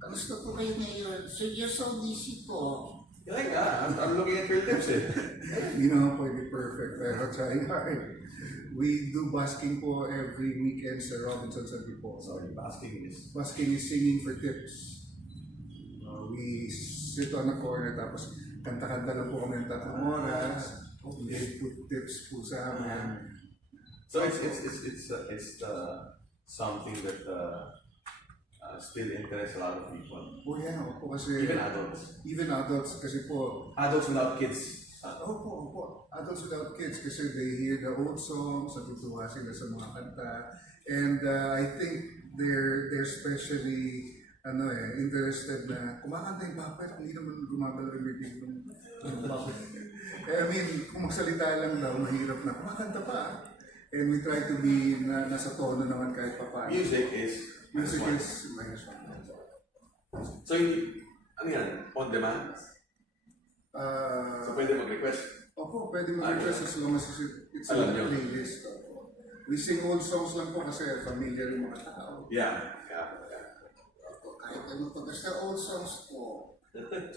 Kamusta po kayo ngayon? So you're so busy po. Yeah, I'm looking at your tips eh. Hindi naman pwede perfect, pero try hard. We do busking po every weekend sa Robinson's and po. Sorry, basking is... Busking is singing for tips. We sit on a corner tapos kanta-kanta lang po kami ng 3 oras. They put tips po sa amin. So it's something that still interests a lot of people. Oh yeah, opo kasi... Even adults. Even adults kasi po... Adults without kids. Opo. Adults without kids kasi they hear the old songs, natutuwa sila sa mga kanta. And I think they're especially interested na kumakanta yung Papa, hindi naman gumagalaw yung bibig ng Papa. I mean, kung magsalita lang daw, mahirap na kumakanta pa. And we try to be nasa tono naman kahit pa paano. Music is minus one. So, ano yan? On demand? So, pwede mag-request? Opo, pwede mag-request as long as it's on the playlist. We sing old songs lang po kasi familiar yung mga tao. Yeah. Kahit ano po, basta old songs po.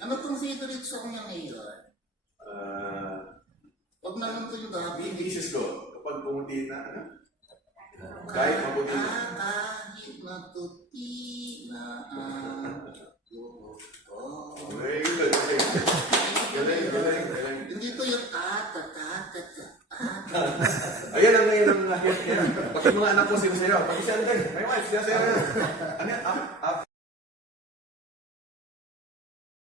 Ano pong favorite song niya ngayon? Huwag naman ito yung gabi. Thesis ko, kapag pumunti na, ano? Kahit mabuti na. Kahit matuti na Very good. Galing. Hindi ko yung Ayan ang ngayon ang hit niya. Pag yung mga anak ko sinasayaw, pag isa natin, may wife, sinasayaw na. Ano yan?